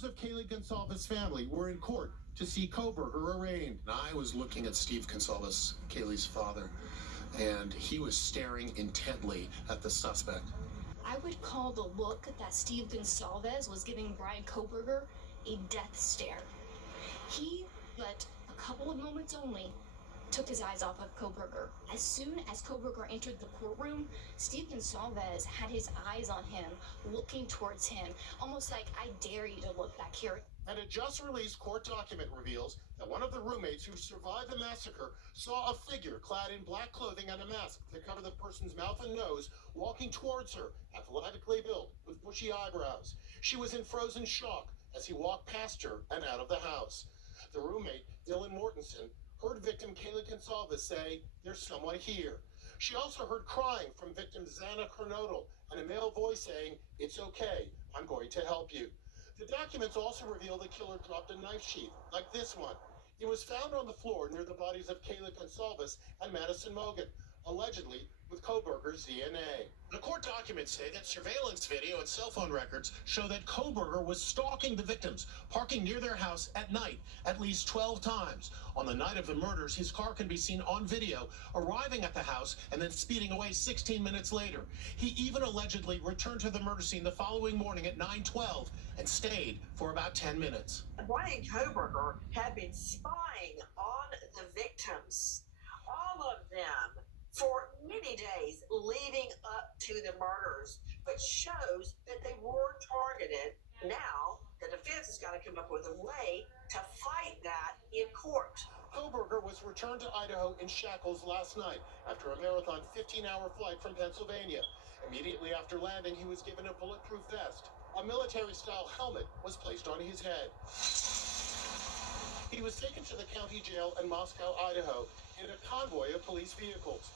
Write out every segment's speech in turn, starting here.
Members of Kaylee Gonsalves' family were in court to see Koberger arraigned. I was looking at Steve Gonsalves, Kaylee's father, and he was staring intently at the suspect. I would call the look that Steve Gonsalves was giving Brian Koberger a death stare. He, but a couple of moments only, took his eyes off of Koberger. As soon as Koberger entered the courtroom, Steve Gonsalves had his eyes on him, looking towards him, almost like, I dare you to look back here. And a just-released court document reveals that one of the roommates who survived the massacre saw a figure clad in black clothing and a mask that covered the person's mouth and nose walking towards her, athletically built, with bushy eyebrows. She was in frozen shock as he walked past her and out of the house. The roommate, Dylan Mortensen, heard victim Kaylee Gonsalves say, "There's someone here." She also heard crying from victim Xana Kernodle and a male voice saying, "It's okay, I'm going to help you." The documents also reveal the killer dropped a knife sheath, like this one. It was found on the floor near the bodies of Kaylee Gonsalves and Madison Mogan, allegedly with Koberger's DNA. The court documents say that surveillance video and cell phone records show that Koberger was stalking the victims, parking near their house at night at least 12 times. On the night of the murders, his car can be seen on video arriving at the house and then speeding away 16 minutes later. He even allegedly returned to the murder scene the following morning at 9:12 and stayed for about 10 minutes. Brian Koberger had been spying on the victims, all of them, for many days leading up to the murders, which shows that they were targeted. Now, the defense has got to come up with a way to fight that in court. Koberger was returned to Idaho in shackles last night after a marathon 15-hour flight from Pennsylvania. Immediately after landing, he was given a bulletproof vest. A military-style helmet was placed on his head. He was taken to the county jail in Moscow, Idaho, in a convoy of police vehicles.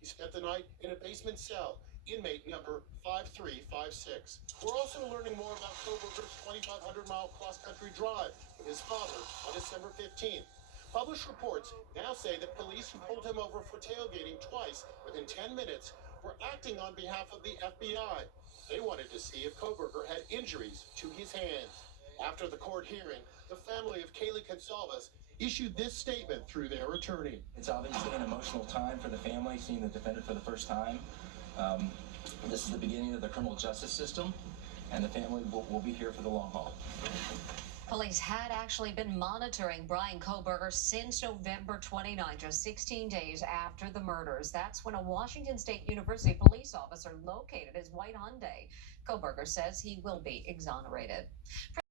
He spent the night in a basement cell, inmate number 5356. We're also learning more about Koberger's 2,500-mile cross-country drive with his father on December 15th. Published reports now say that police who pulled him over for tailgating twice within 10 minutes were acting on behalf of the FBI. They wanted to see if Koberger had injuries to his hands. After the court hearing, the family of Kaylee Gonsalves issued this statement through their attorney. It's obviously an emotional time for the family, seeing the defendant for the first time. This is the beginning of the criminal justice system, and the family will be here for the long haul. Police had actually been monitoring Brian Koberger since November 29, just 16 days after the murders. That's when a Washington State University police officer located his white Hyundai. Koberger says he will be exonerated.